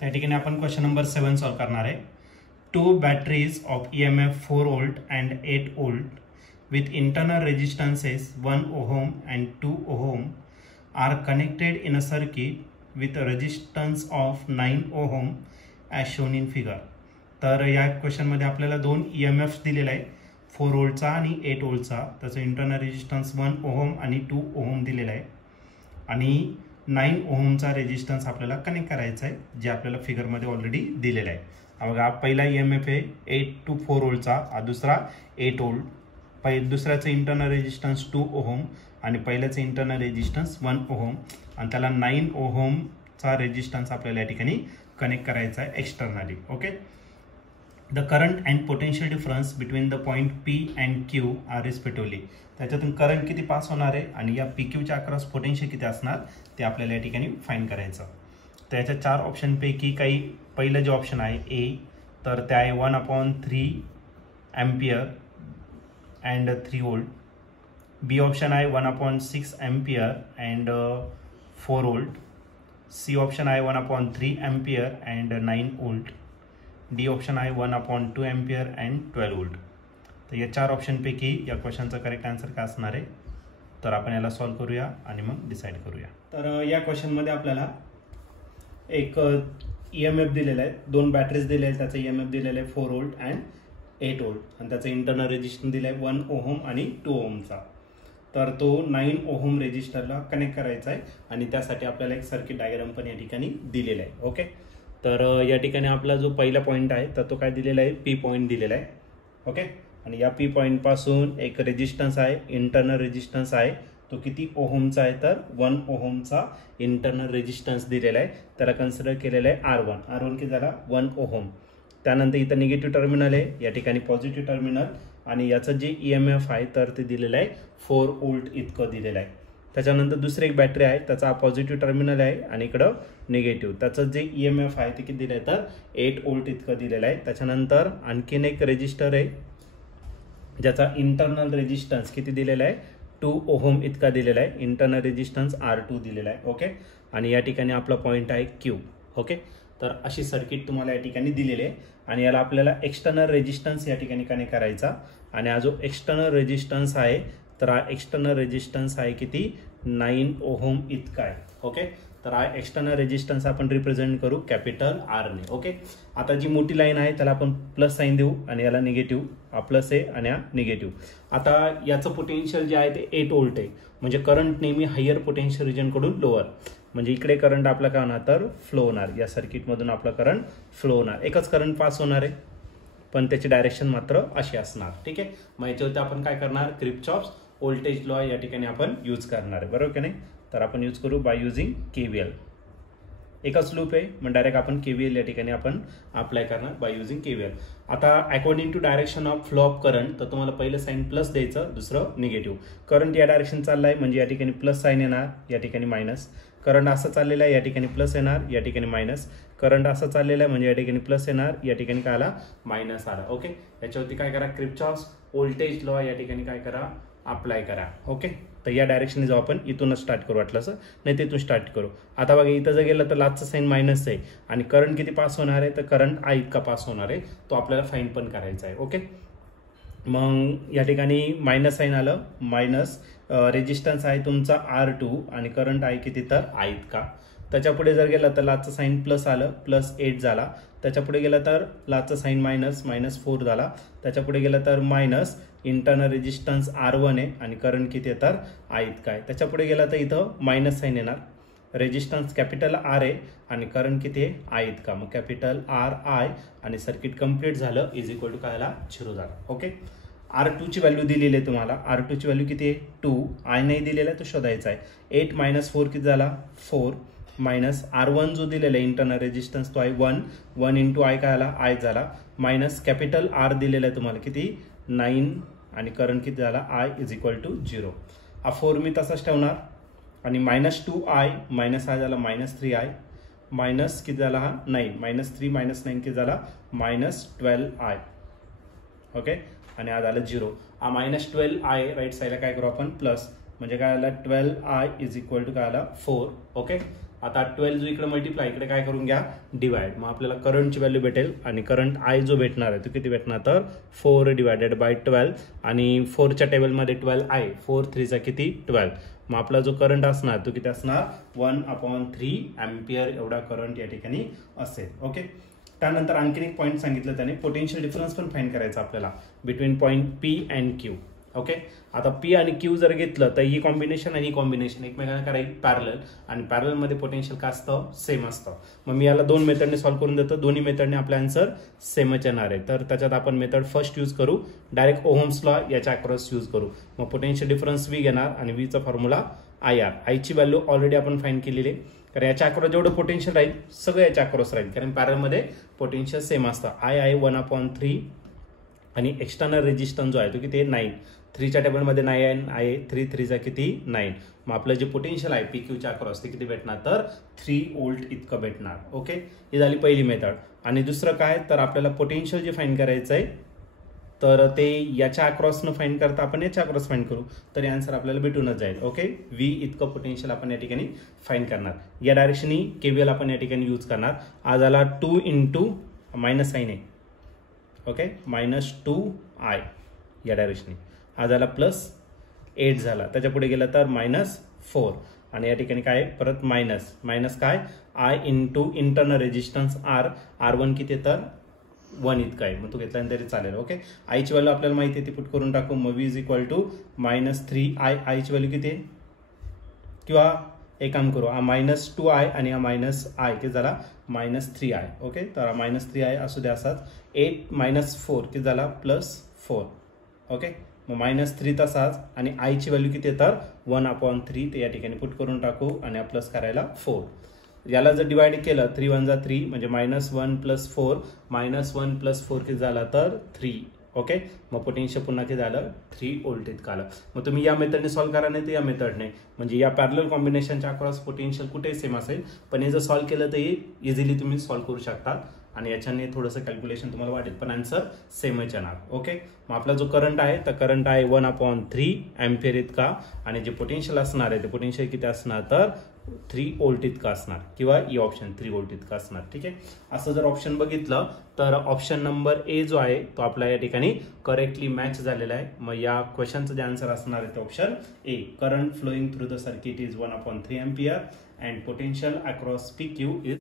त्या ठिकाणी आपण क्वेश्चन नंबर 7 सॉल्व करणार आहे. 2 batteries of EMF 4 volt and 8 volt with internal resistances 1 ohm and 2 ohm are connected in a circuit with a resistance of 9 ohm as shown in figure. तर या question मध्ये आपल्याला दोन EMF दिलेला आहे, 4 व्होल्टचा आणि 8 व्होल्टचा. त्याचा इंटरनल रेजिस्टन्स 1 ओहम आणि 2 ओहम दिलेला आहे आणि 9 ओहमचा रेजिस्टन्स आपल्याला कनेक्ट करायचा आहे, जे आपल्याला फिगर मध्ये ऑलरेडी दिलेला आहे. बघा, पहिला EMF आहे 8 to 4 व्होल्टचा, दुसरा 8 व्होल्ट. दुसऱ्याचं इंटरनल रेजिस्टन्स 2 ओहम आणि पहिल्याचं इंटरनल रेजिस्टन्स 1 ओहम आणि त्याला 9 ओहमचा रेजिस्टन्स आपल्याला या ठिकाणी कनेक्ट करायचा आहे externally. Okay. The current and potential difference between the point P and Q are respectively. त्याच्यातून करंट किती पास होणार आहे आणि या PQ च्या अक्रॉस पोटेन्शियल किती असणार ते आपल्याला या ठिकाणी फाइंड करायचं. त्याच्या 4 ऑप्शन पैकी काही पहिलं जे ऑप्शन आहे ए, तर ते आहे 1/3 ampere and 3 volt. B option आहे 1/6 ampere and 4 volt. C option आहे 1/3 ampere and 9 volt. D option आहे 1/2 एम्पियर अँड 12 व्होल्ट. तर या 4 ऑप्शनपैकी या क्वेश्चनचा करेक्ट आन्सर काय असणार आहे, तर आपण याला सॉल्व करूया आणि मग डिसाईड करूया. तर या क्वेश्चनमध्ये आपल्याला एक EMF दिलेला आहे, 2 बॅटरीज दिलेल्या आहेत, त्याचा EMF दिलेला आहे 4 व्होल्ट अँड 8 व्होल्ट आणि त्याचा इंटरनल रेजिस्टन्स दिला आहे 1 ओहम आणि 2 ओहमचा. तर तो 9 ओहम रेजिस्टरला कनेक्ट करायचा आहे आणि त्यासाठी आपल्याला एक सर्किट डायग्राम पण या ठिकाणी दिलेला आहे. ओके. तर या ठिकाणी आपला जो पहिला पॉईंट आहे तर तो काय दिलेला आहे, पी पॉईंट दिलेला आहे. ओके. आणि या पी पॉईंट पासून एक रेजिस्टन्स आहे, इंटरनल रेजिस्टन्स आहे, तो किती ओहमचा आहे, तर 1 ओहमचा इंटरनल रेजिस्टन्स दिलेला आहे. त्याला कन्सिडर केलेला आहे R1 किती झाला 1 ओहम. त्यानंतर इथं निगेटिव्ह टर्मिनल आहे, या ठिकाणी पॉझिटिव्ह टर्मिनल आणि याचं जे EMF आहे तर ते दिलेलं आहे 4 व्होल्ट इतकं दिलेलं आहे. त्याच्यानंतर दुसरी एक बॅटरी आहे, त्याचा पॉझिटिव्ह टर्मिनल आहे आणि इकडं निगेटिव्ह. त्याचं जे EMF आहे ते किती दिलं आहे, तर 8 व्होल्ट इतकं दिलेलं आहे. त्याच्यानंतर आणखीन एक रेजिस्टर आहे ज्याचा इंटरनल रेजिस्टन्स किती दिलेला आहे 2 ओहम इतका दिलेला आहे. इंटरनल रेजिस्टन्स R2 दिलेला आहे. ओके. आणि या ठिकाणी आपला पॉईंट आहे Q. ओके. तर अशी सर्किट तुम्हाला या ठिकाणी दिलेली आहे आणि याला आपल्याला एक्सटर्नल रेजिस्टन्स या ठिकाणी कनेक्ट करायचा आणि हा जो एक्सटर्नल रेजिस्टन्स आहे तर हा एक्सटर्नल रेजिस्टन्स आहे किती 9 ओहम इतका आहे. ओके. तर हा एक्सटर्नल रेजिस्टन्स आपण रिप्रेझेंट करू कॅपिटल R ने. ओके. आता जी मोठी लाईन आहे त्याला आपण प्लस साईन देऊ आणि याला निगेटिव्ह, हा प्लस आहे आणि हा निगेटिव्ह. आता याचं पोटेन्शियल जे आहे ते 8 व्होल्ट आहे, म्हणजे करंट नेहमी हायर पोटेन्शियल रिजनकडून लोअर, म्हणजे इकडे करंट आपला काय होणार तर फ्लो होणार, या सर्किटमधून आपला करंट फ्लो होणार. एकच करंट पास होणार आहे पण त्याची डायरेक्शन मात्र अशी असणार. ठीक आहे. मग याच्यावरती आपण काय करणार, किर्चॉफ्स व्होल्टेज लॉ या ठिकाणी आपण यूज करणार आहे, बरोबर की नाही. तर आपण यूज करू बाय युझिंग KVL. एकच लूप आहे मग डायरेक्ट आपण KVL या ठिकाणी आपण अप्लाय करणार बाय युझिंग KVL. आता according to direction of flow of current, तर तुम्हाला पहिलं साईन प्लस द्यायचं, दुसरं निगेटिव्ह. करंट या डायरेक्शन चाललाय म्हणजे या ठिकाणी प्लस साईन येणार, या ठिकाणी मायनस. करंट असं चाललेला आहे, या ठिकाणी प्लस येणार, या ठिकाणी मायनस. करंट असं चाललेला आहे म्हणजे या ठिकाणी प्लस येणार, या ठिकाणी काय आला मायनस आला. ओके. याच्यावरती काय करा, किर्चॉफ्स व्होल्टेज लॉ या ठिकाणी काय करा अप्लाय करा. ओके. तर या डायरेक्शनने जाऊ आपण, इथूनच स्टार्ट करू वाटलं असं, नाही तिथून स्टार्ट करू. आता बघा इथं जर गेलं तर लास्टचं साईन मायनस आहे आणि करंट किती पास होणार आहे, तर करंट I इतका पास होणार आहे, तो आपल्याला फाईंड पण करायचा आहे. ओके. मग या ठिकाणी मायनस साईन आलं, मायनस रेजिस्टन्स आहे तुमचा R2 आणि करंट आहे किती तर I इतका. त्याच्या पुढे जर गेला तर लास्टचं साईन प्लस आलं, +8 झाला. त्याच्या पुढे गेला तर लास्टचं साईन -4 झाला. त्याच्या पुढे गेला तर मायनस इंटरनल रेजिस्टन्स R1 आहे आणि करंट किती आहे तर I इतका आहे. त्याच्या पुढे गेला तर इथं मायनस साईन येणार, रेजिस्टन्स कॅपिटल R आहे आणि करंट किती आहे I इतका, मग कॅपिटल RI आणि सर्किट कंप्लीट झालं, इज इक्वल टू काय आला 0 झाला. ओके. R2 ची व्हॅल्यू दिलेली आहे तुम्हाला, R2 ची व्हॅल्यू किती आहे 2, I नाही दिलेला आहे तो शोधायचा आहे. 8 - 4 किती झाला 4, मायनस R1 जो दिलेला आहे इंटरनल रेजिस्टन्स तो आहे 1 इंटू I काय आला I झाला, मायनस कॅपिटल R दिलेला आहे तुम्हाला किती 9 आणि करंट किती झाला I इज इक्वल टू 0. हा 4 मी तसाच ठेवणार आणि -2I मायनस I झाला -3I, मायनस किती झाला हा 9, -3 - 9 किती झाला -12I. ओके. आणि हा झालं 0. हा -12I राईट साईडला काय करू आपण प्लस, म्हणजे काय आला 12I इज इक्वल टू काय आला 4. ओके. आता 12 जो इकडे मल्टिप्लाय, इकडे काय करून घ्या, डिवाइड. मग आपल्याला करंटची व्हॅल्यू भेटेल आणि करंट आय जो भेटणार आहे तो किती भेटणार, तर 4 डिवायडेड बाय 12 आणि 4च्या टेबलमध्ये 12 आहे, 4 3 किती 12. मग आपला जो करंट असणार तो किती असणार, 1/3 अँपियर एवढा करंट या ठिकाणी असेल. ओके. त्यानंतर आणखी एक पॉईंट सांगितलं त्याने, पोटेन्शियल डिफरन्स पण फाइंड करायचा आपल्याला between point P and Q. Okay. आता पी आणि क्यू जर घेतलं तर ही कॉम्बिनेशन आणि ही कॉम्बिनेशन एकमेकांना करायची पॅरलल, आणि पॅरलल मध्ये पोटेन्शियल काय असतं, सेम असतं. मग मी याला 2 मेथडने सॉल्व्ह करून देतो, दोन्ही मेथडने आपला आन्सर सेमच येणार आहे. तर त्याच्यात आपण मेथड फर्स्ट यूज करू, डायरेक्ट ओहम्स लॉ याच्या अक्रॉस यूज करू. मग पोटेन्शियल डिफरन्स व्ही घेणार आणि व्हीचा फॉर्म्युला आय आर. आयची व्हॅल्यू ऑलरेडी आपण फाइंड केलेली आहे, कारण याच्या अक्रॉस जेवढं पोटेन्शियल राहील सगळं याच्या अक्रॉस राहील, कारण पॅरलमध्ये पोटेन्शियल सेम असतं. आय आहे 1/3 आणि एक्सटर्नल रेजिस्टन्स जो आहे तो किती आहे, 9. 3च्या टेबलमध्ये 9 आहे, 3 3 किती 9. मग आपलं जे पोटेन्शियल आहे पी क्यूच्या अक्रॉस ते किती भेटणार, तर 3 व्होल्ट इतकं भेटणार. ओके. ही झाली पहिली मेथड. आणि दुसरं काय, तर आपल्याला पोटेन्शियल जे फाइंड करायचं आहे तर ते याच्या अक्रॉसनं फाइंड करता आपण याच्या अक्रॉस फाइंड करू, तर आन्सर आपल्याला भेटूनच जाईल. ओके. व्ही इतकं पोटेन्शियल आपण या ठिकाणी फाइंड करणार. या डायरेक्शनी केव्हीएल आपण या ठिकाणी यूज करणार. आज आला 2 इंटू मायनस साईन आहे. ओके. -2i या डायरेक्शनी. आज आला +8 झाला, त्याच्या पुढे गेला तर -4 आणि या ठिकाणी काय परत मायनस काय, I into internal resistance R. R1 किती तर 1 इतका आहे, मग तो घेतला तरी चालेल. ओके. आयची व्हॅल्यू आपल्याला माहिती आहे ती पुट करून टाकू. मग V is equal to -3i. आयची व्हॅल्यू किती आहे, किंवा एक काम करू, हा -2i आणि हा -i किती झाला -3i. ओके. तर हा -3i असू द्या असाच. 8 - 4 किती झाला +4. ओके. मग -3 तसाच आणि आयची व्हॅल्यू किती आहे तर 1/3. ते या ठिकाणी पुट करून टाकू आणि हा प्लस करायला 4. याला जर डिवाइड केलं 3 1 जा 3 म्हणजे -1 + 4, -1 + 4 किती झाला तर 3. ओके. मग पोटेन्शियल पुन्हा किती झालं 3 व्होल्ट इतकं आलं. मग तुम्ही या मेथडने सॉल्व्ह करा, नाही तर या मेथडने, म्हणजे या पॅरलल कॉम्बिनेशनच्या अक्रॉस पोटेन्शियल कुठे सेम असेल, पण हे जर सॉल्व्ह केलं तर इझिली तुम्ही सॉल्व्ह करू शकता आणि याच्याने थोडंसं कॅल्क्युलेशन तुम्हाला वाटेल, पण आन्सर सेमच येणार. ओके. मग आपला जो करंट आहे तर करंट आहे 1/3 अँपियर इतका, आणि जे पोटेन्शियल असणार आहे ते पोटेन्शियल किती असणार तर 3 व्होल्ट इतका असणार, किंवा ई ऑप्शन 3 व्होल्ट इतका असणार. ठीक आहे. असं जर ऑप्शन बघितलं तर ऑप्शन नंबर ए जो आहे तो आपला या ठिकाणी करेक्टली मॅच झालेला आहे. मग या क्वेश्चनचं जे आन्सर असणार आहे ते option A, current flowing through the circuit is 1/3 ampere and potential across P Q is